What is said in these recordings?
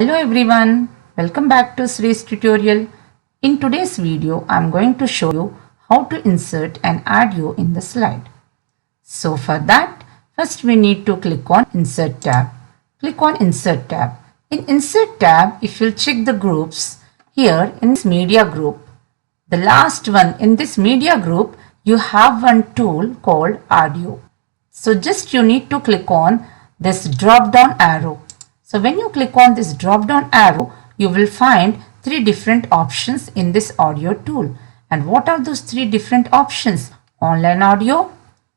Hello everyone, welcome back to Sri's tutorial. In today's video, I'm going to show you how to insert an audio in the slide. So for that, first we need to click on Insert tab. Click on Insert tab. In Insert tab, if you'll check the groups, here in this media group, the last one in this media group, you have one tool called audio. So just you need to click on this drop down arrow. So when you click on this drop down arrow, you will find three different options in this audio tool. And what are those three different options? Online audio,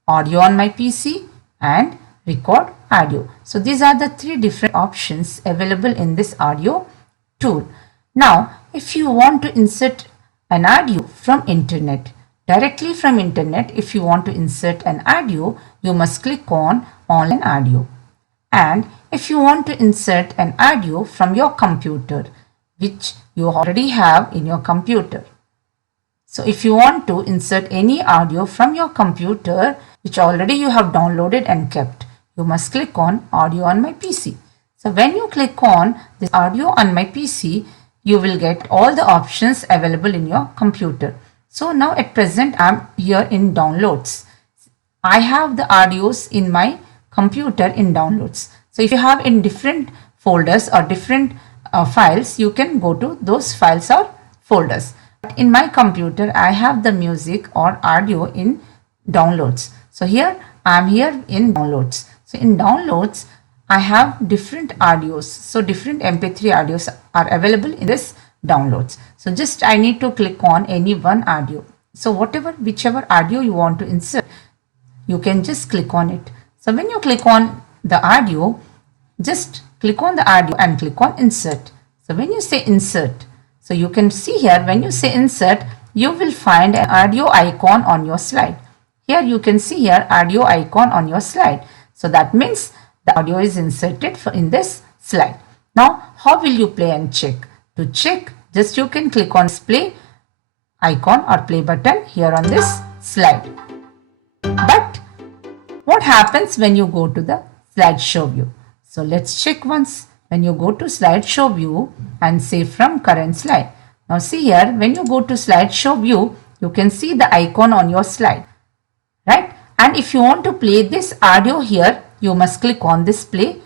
audio on my PC, and record audio. So these are the three different options available in this audio tool. Now, if you want to insert an audio from internet, directly from internet, if you want to insert an audio, you must click on online audio. And if you want to insert an audio from your computer, which you already have in your computer. So if you want to insert any audio from your computer, which already you have downloaded and kept, you must click on audio on my PC. So when you click on this audio on my PC, you will get all the options available in your computer. So now at present, I'm here in downloads. I have the audios in my computer in downloads. So if you have in different folders or different files, you can go to those files or folders. But in my computer, I have the music or audio in downloads. So here I am here in downloads. So in downloads, I have different audios. So different MP3 audios are available in this downloads. So just I need to click on any one audio. So whichever audio you want to insert, you can just click on it. So when you click on the audio, just click on the audio and click on insert. So when you say insert, so you can see here when you say insert, you will find an audio icon on your slide. Here you can see here audio icon on your slide. So that means the audio is inserted in this slide. Now how will you play and check? To check, just you can click on play icon or play button here on this slide. But what happens when you go to the slideshow view? So let's check once. When you go to slideshow view and say from current slide. Now see here, when you go to slideshow view, you can see the icon on your slide, right? And if you want to play this audio here, you must click on this play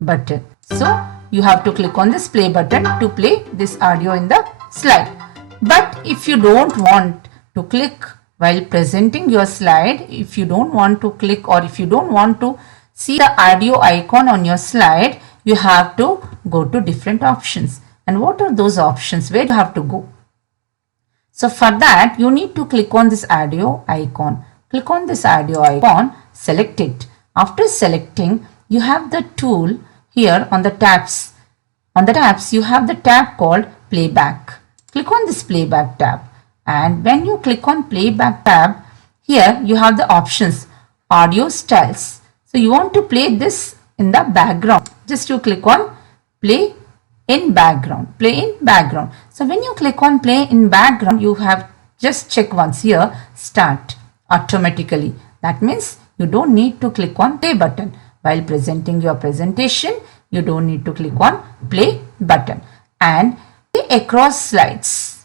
button. So you have to click on this play button to play this audio in the slide. But if you don't want to click while presenting your slide, if you don't want to click or if you don't want to see the audio icon on your slide, you have to go to different options. And what are those options? Where do you have to go? So for that, you need to click on this audio icon. Click on this audio icon, select it. After selecting, you have the tool here on the tabs. On the tabs, you have the tab called Playback. Click on this Playback tab. And when you click on Playback tab, here you have the options, audio styles. So you want to play this in the background. Just you click on play in background, play in background. So when you click on play in background, you have just check once here, start automatically. That means you don't need to click on play button. While presenting your presentation, you don't need to click on play button. And play across slides,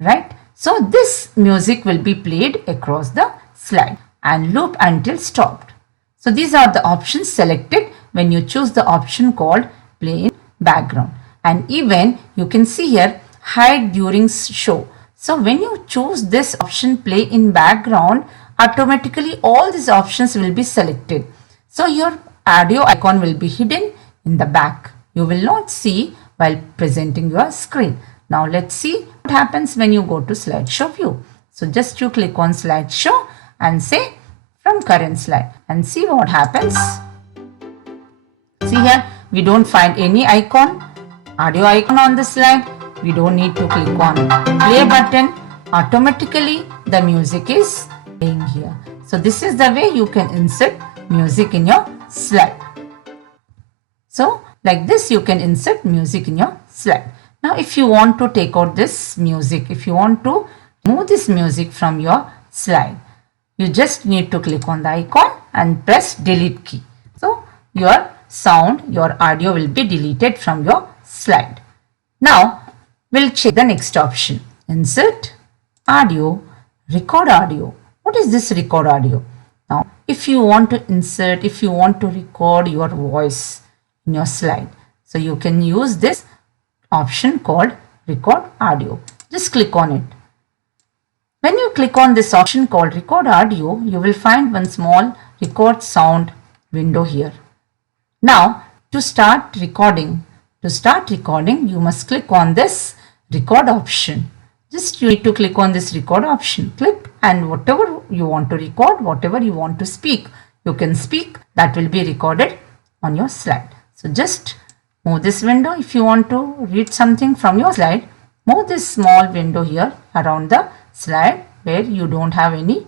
right? So this music will be played across the slide and loop until stopped. So these are the options selected when you choose the option called play in background. And even you can see here hide during show. So when you choose this option play in background, automatically all these options will be selected. So your audio icon will be hidden in the back. You will not see while presenting your screen. Now let's see what happens when you go to slideshow view. So just you click on slideshow and say from current slide and see what happens. See here, we don't find any icon, audio icon on the slide. We don't need to click on play button. Automatically the music is playing here. So this is the way you can insert music in your slide. So like this you can insert music in your slide. Now if you want to take out this music, if you want to remove this music from your slide, you just need to click on the icon and press delete key. So your sound, your audio will be deleted from your slide. Now we'll check the next option. Insert audio, record audio. What is this record audio? Now, if you want to insert, if you want to record your voice in your slide, so you can use this option called record audio. Just click on it. When you click on this option called record audio, you will find one small record sound window here. Now, to start recording, you must click on this record option. Just you need to click on this record option. Click, and whatever you want to record, whatever you want to speak, you can speak. That will be recorded on your slide. So just move this window. If you want to read something from your slide, move this small window here around the slide where you don't have any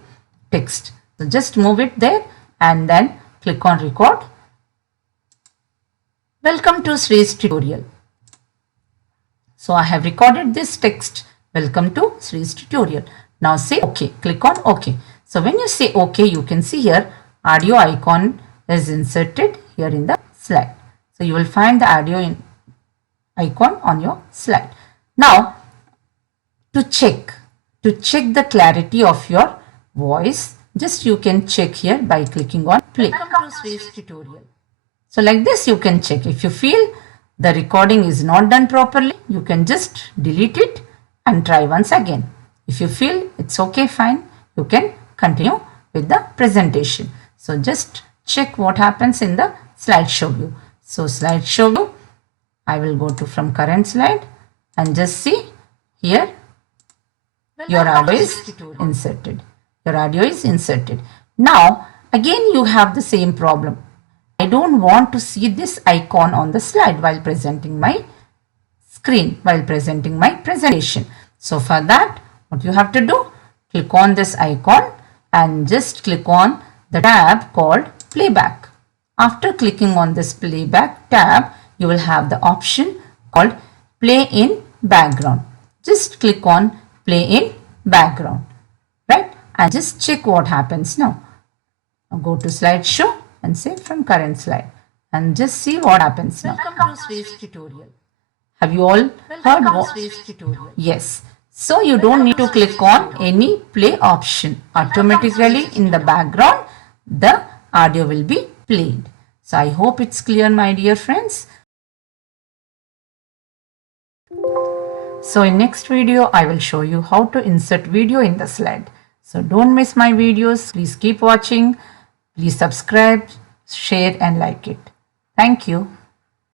text. So just move it there and then click on record. Welcome to Sri's tutorial. So I have recorded this text. Welcome to Sri's tutorial. Now say OK. Click on OK. So when you say OK, you can see here audio icon is inserted here in the slide. So you will find the audio icon on your slide. Now to check the clarity of your voice, just you can check here by clicking on play. Welcome to Sri's tutorial. So like this you can check. If you feel the recording is not done properly, you can just delete it and try once again. If you feel it's okay, fine, you can continue with the presentation. So just check what happens in the slideshow view. So slideshow view, I will go to from current slide and just see here your audio is inserted. Your audio is inserted. Now again you have the same problem. I don't want to see this icon on the slide while presenting my screen, while presenting my presentation. So for that, what you have to do, click on this icon and just click on the tab called Playback. After clicking on this Playback tab, you will have the option called Play in Background. Just click on Play in Background, right? And just check what happens now. Now go to slideshow and say from current slide and just see what happens now. Welcome to Sri's tutorial. Have you all heard what? Yes. So you don't need to click on any play option. Automatically in the background, the audio will be played. So I hope it's clear, my dear friends. So in next video, I will show you how to insert video in the slide. So don't miss my videos. Please keep watching. Please subscribe, share and like it. Thank you.